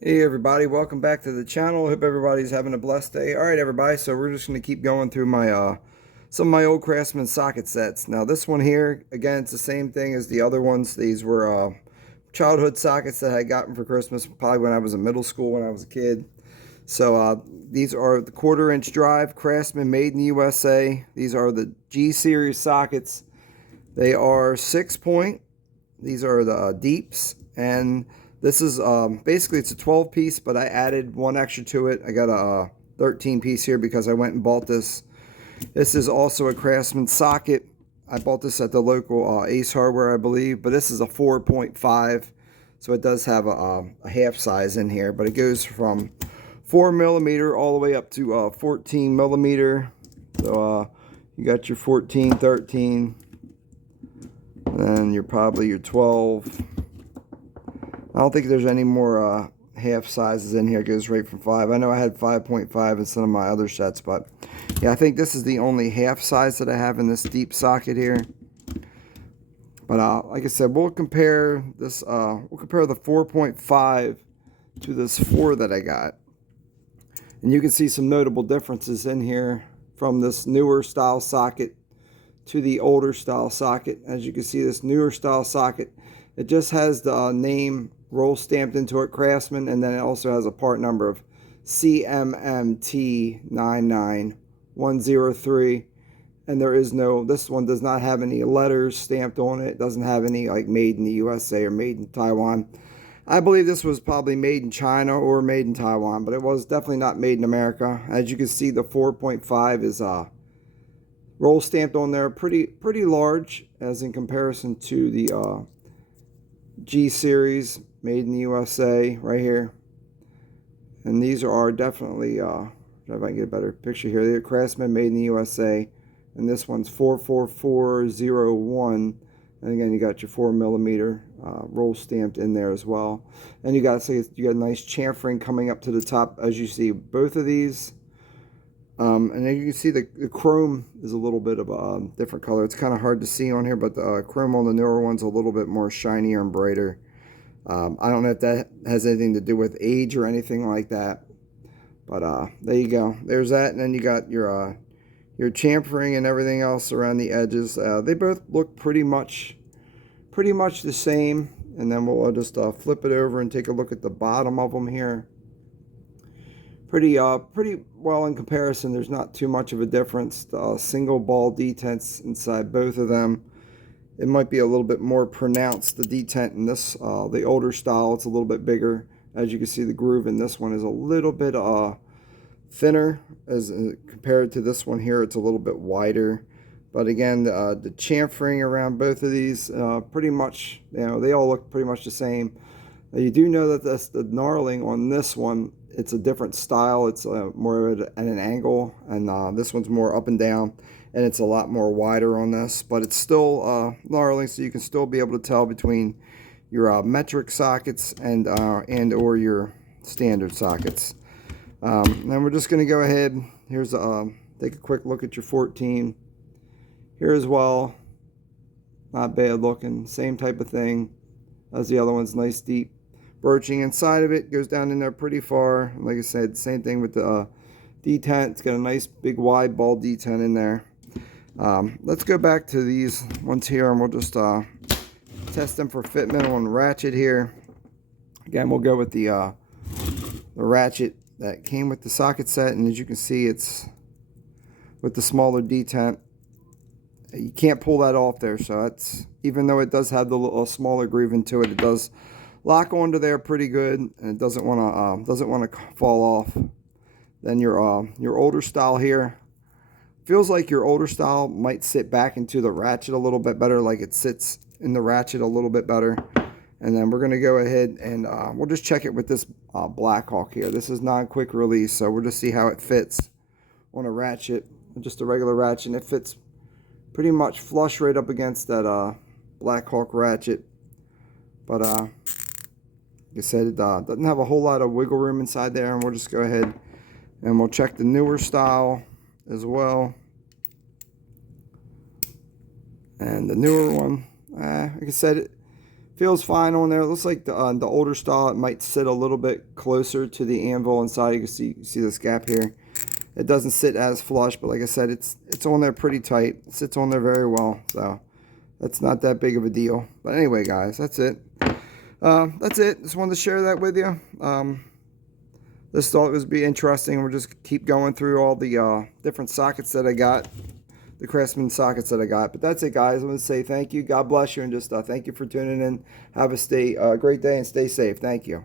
Hey everybody, welcome back to the channel. Hope everybody's having a blessed day. Alright everybody, so we're just going to keep going through my some of my old Craftsman socket sets. Now this one here, again, it's the same thing as the other ones. These were childhood sockets that I had gotten for Christmas, probably when I was in middle school, when I was a kid. So these are the 1/4 inch drive, Craftsman, made in the USA. These are the G series sockets. They are 6 point. These are the deeps, and this is basically it's a 12 piece, but I added one extra to it. I got a 13 piece here because I went and bought this. This is also a Craftsman socket. I bought this at the local Ace Hardware, I believe, but this is a 4.5, so it does have a half size in here, but it goes from 4mm all the way up to 14mm. So you got your 14, 13. And you're probably your 12. I don't think there's any more half sizes in here. It goes right from 5. I know I had 5.5 in some of my other sets, but yeah, I think this is the only half size that I have in this deep socket here. But like I said, we'll compare this. We'll compare the 4.5 to this 4 that I got, and you can see some notable differences in here from this newer style socket to the older style socket. As you can see, this newer style socket, it just has the name roll stamped into it, Craftsman, and then it also has a part number of CMMT99103, and there is no, this one does not have any letters stamped on it. It doesn't have any like made in the USA or made in Taiwan. I believe this was probably made in China or made in Taiwan, but it was definitely not made in America. As you can see, the 4.5 is roll stamped on there, pretty large as in comparison to the G series made in the USA right here. And these are definitely, if I can get a better picture here, they're Craftsman, made in the USA, and this one's 44401. And again, you got your 4mm roll stamped in there as well. And you got a nice chamfering coming up to the top, as you see both of these. And then you can see the chrome is a little bit of a different color. It's kind of hard to see on here, but the chrome on the newer one's a little bit more shinier and brighter. I don't know if that has anything to do with age or anything like that. But there you go. There's that, and then you got your chamfering and everything else around the edges. They both look pretty much the same. And then we'll just flip it over and take a look at the bottom of them here. Pretty well in comparison. There's not too much of a difference. The single ball detents inside both of them. It might be a little bit more pronounced, the detent in this, the older style. It's a little bit bigger. As you can see, the groove in this one is a little bit thinner as compared to this one here. It's a little bit wider. But again, the chamfering around both of these, pretty much, they all look pretty much the same. Now, you do know that the knurling on this one, it's a different style. It's more at an angle, and this one's more up and down, and it's a lot more wider on this, but it's still knurling, so you can still be able to tell between your metric sockets and or your standard sockets. Then we're just going to go ahead. Here's take a quick look at your 14 here as well. Not bad looking, same type of thing as the other one's. Nice deep birching inside of it, goes down in there pretty far. Like I said, same thing with the detent. It's got a nice big wide ball detent in there. Let's go back to these ones here, and we'll just test them for fitment on ratchet here. Again, we'll go with the ratchet that came with the socket set, and as you can see, it's with the smaller detent. You can't pull that off there, so that's, even though it does have the little smaller groove into it, it does lock onto there pretty good, and it doesn't want to fall off. Then your older style here, feels like your older style might sit back into the ratchet a little bit better, like it sits in the ratchet a little bit better. And then we're going to go ahead and we'll just check it with this Blackhawk here. This is non-quick release, so we'll just see how it fits on a ratchet, just a regular ratchet, and it fits pretty much flush right up against that Blackhawk ratchet. But like I said, it doesn't have a whole lot of wiggle room inside there, and we'll just go ahead and we'll check the newer style as well. And the newer one, like I said, it Feels fine on there. It looks like the older style, it might sit a little bit closer to the anvil inside. You can see this gap here. It doesn't sit as flush, but like I said, it's on there pretty tight. It sits on there very well, so that's not that big of a deal. But anyway, guys, that's it. Just wanted to share that with you. Just thought it would be interesting. We'll just keep going through all the different sockets that I got, the Craftsman sockets that I got. But that's it, guys. I'm going to say thank you. God bless you, and just thank you for tuning in. Have a great day and stay safe. Thank you.